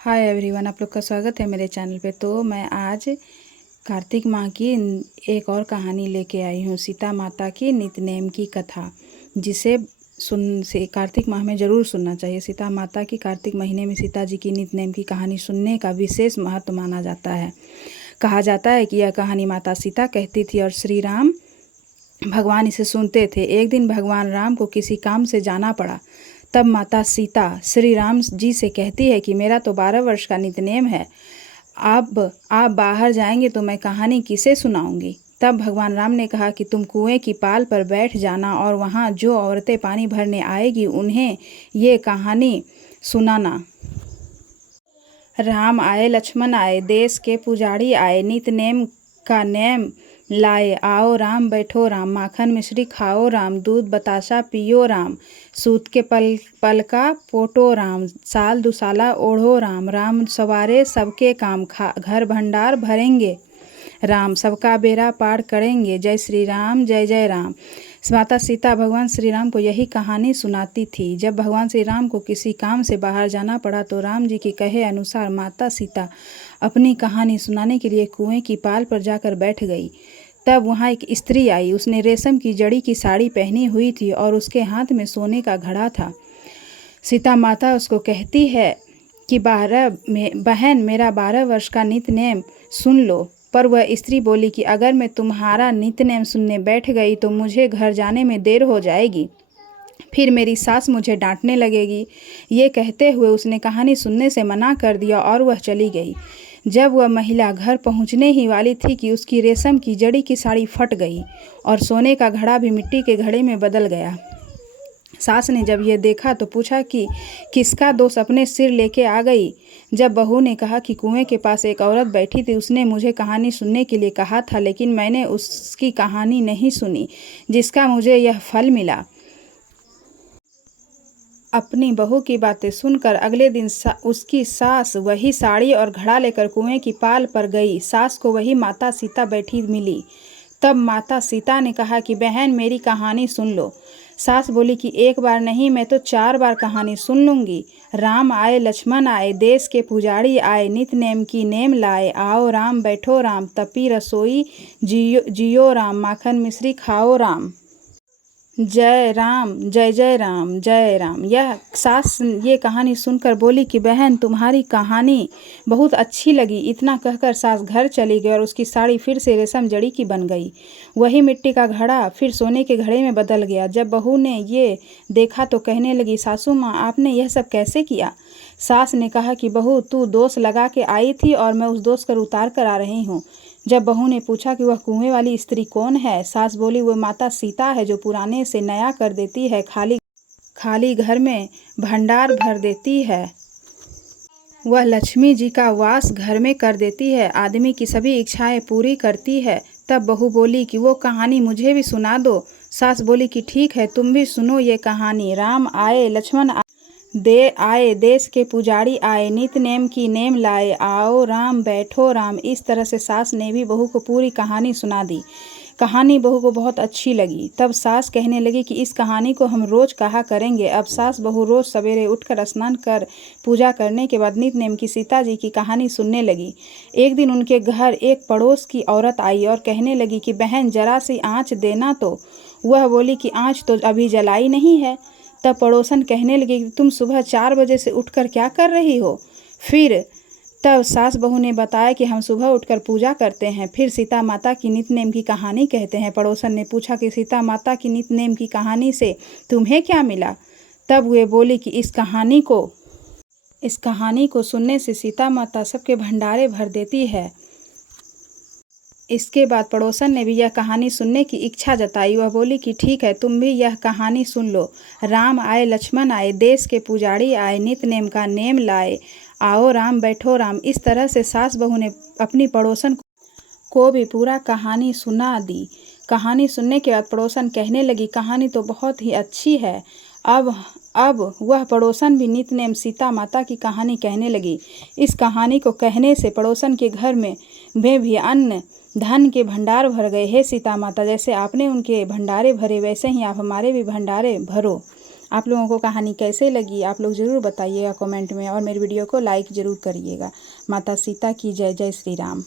Hi everyone, आप लोग का स्वागत है मेरे चैनल पे। तो मैं आज कार्तिक माह की एक और कहानी लेके आई हूँ, सीता माता की नितनेम की कथा, जिसे कार्तिक माह में ज़रूर सुनना चाहिए। सीता माता की कार्तिक महीने में सीता जी की नितनेम की कहानी सुनने का विशेष महत्व माना जाता है। कहा जाता है कि यह कहानी माता सीता कहती थी और श्री राम भगवान इसे सुनते थे। एक दिन भगवान राम को किसी काम से जाना पड़ा। तब माता सीता श्री राम जी से कहती है कि मेरा तो 12 वर्ष का नितनेम है, अब आप बाहर जाएंगे तो मैं कहानी किसे सुनाऊंगी। तब भगवान राम ने कहा कि तुम कुएं की पाल पर बैठ जाना और वहाँ जो औरतें पानी भरने आएगी उन्हें ये कहानी सुनाना। राम आए, लक्ष्मण आए, देश के पुजारी आए, नितनेम का नेम लाए, आओ राम बैठो राम, माखन मिश्री खाओ राम, दूध बताशा पियो राम, सूत के पल का पोटो राम, साल दुसाला ओढ़ो राम, राम सवारे सबके काम, घर भंडार भरेंगे राम, सबका बेड़ा पार करेंगे, जय श्री राम जय जय राम। माता सीता भगवान श्री राम को यही कहानी सुनाती थी। जब भगवान श्री राम को किसी काम से बाहर जाना पड़ा तो राम जी के कहे अनुसार माता सीता अपनी कहानी सुनाने के लिए कुएं की पाल पर जाकर बैठ गई। तब वहाँ एक स्त्री आई। उसने रेशम की जड़ी की साड़ी पहनी हुई थी और उसके हाथ में सोने का घड़ा था। सीता माता उसको कहती है कि बहन मेरा 12 वर्ष का नितनेम सुन लो। पर वह स्त्री बोली कि अगर मैं तुम्हारा नितनेम सुनने बैठ गई तो मुझे घर जाने में देर हो जाएगी, फिर मेरी सास मुझे डांटने लगेगी। ये कहते हुए उसने कहानी सुनने से मना कर दिया और वह चली गई। जब वह महिला घर पहुंचने ही वाली थी कि उसकी रेशम की जड़ी की साड़ी फट गई और सोने का घड़ा भी मिट्टी के घड़े में बदल गया। सास ने जब यह देखा तो पूछा कि किसका दोष अपने सिर लेके आ गई। जब बहू ने कहा कि कुएं के पास एक औरत बैठी थी, उसने मुझे कहानी सुनने के लिए कहा था, लेकिन मैंने उसकी कहानी नहीं सुनी, जिसका मुझे यह फल मिला। अपनी बहू की बातें सुनकर अगले दिन उसकी सास वही साड़ी और घड़ा लेकर कुएं की पाल पर गई। सास को वही माता सीता बैठी मिली। तब माता सीता ने कहा कि बहन मेरी कहानी सुन लो। सास बोली कि एक बार नहीं, मैं तो 4 बार कहानी सुन लूँगी। राम आए, लक्ष्मण आए, देश के पुजारी आए, नितनेम की नेम लाए, आओ राम बैठो राम, तपी रसोई जियो राम, माखन मिश्री खाओ राम, जय राम जय जय राम जय राम। यह सास ये कहानी सुनकर बोली कि बहन तुम्हारी कहानी बहुत अच्छी लगी। इतना कहकर सास घर चली गई और उसकी साड़ी फिर से रेशम जड़ी की बन गई। वही मिट्टी का घड़ा फिर सोने के घड़े में बदल गया। जब बहू ने ये देखा तो कहने लगी, सासू माँ आपने यह सब कैसे किया। सास ने कहा कि बहू तू दोष लगा के आई थी और मैं उस दोष कर उतार कर आ रही हूँ। जब बहू ने पूछा कि वह कुएं वाली स्त्री कौन है, सास बोली वह माता सीता है जो पुराने से नया कर देती है, खाली घर में भंडार भर देती है। वह लक्ष्मी जी का वास घर में कर देती है, आदमी की सभी इच्छाएं पूरी करती है। तब बहू बोली कि वो कहानी मुझे भी सुना दो। सास बोली कि ठीक है, तुम भी सुनो ये कहानी। राम आए, लक्ष्मण आए, देश के पुजारी आए, नितनेम की नेम लाए, आओ राम बैठो राम। इस तरह से सास ने भी बहू को पूरी कहानी सुना दी। कहानी बहू को बहुत अच्छी लगी। तब सास कहने लगी कि इस कहानी को हम रोज कहा करेंगे। अब सास बहू रोज सवेरे उठकर स्नान कर पूजा करने के बाद नितनेम की सीता जी की कहानी सुनने लगी। एक दिन उनके घर एक पड़ोस की औरत आई और कहने लगी कि बहन जरा सी आँच देना। तो वह बोली कि आँच तो अभी जलाई नहीं है। तब पड़ोसन कहने लगी कि तुम सुबह 4 बजे से उठकर क्या कर रही हो। तब सास बहू ने बताया कि हम सुबह उठकर पूजा करते हैं, फिर सीता माता की नितनेम की कहानी कहते हैं। पड़ोसन ने पूछा कि सीता माता की नितनेम की कहानी से तुम्हें क्या मिला। तब वे बोली कि इस कहानी को सुनने से सीता माता सबके भंडारे भर देती है। इसके बाद पड़ोसन ने भी यह कहानी सुनने की इच्छा जताई। वह बोली कि ठीक है, तुम भी यह कहानी सुन लो। राम आए, लक्ष्मण आए, देश के पुजारी आए, नितनेम का नेम लाए, आओ राम बैठो राम। इस तरह से सास बहू ने अपनी पड़ोसन को भी पूरा कहानी सुना दी। कहानी सुनने के बाद पड़ोसन कहने लगी कहानी तो बहुत ही अच्छी है। अब वह पड़ोसन भी नितनेम सीता माता की कहानी कहने लगी। इस कहानी को कहने से पड़ोसन के घर में भी अन्न धन के भंडार भर गए। हे सीता माता, जैसे आपने उनके भंडारे भरे वैसे ही आप हमारे भी भंडारे भरो। आप लोगों को कहानी कैसे लगी आप लोग ज़रूर बताइएगा कमेंट में, और मेरी वीडियो को लाइक ज़रूर करिएगा। माता सीता की जय। जय श्री राम।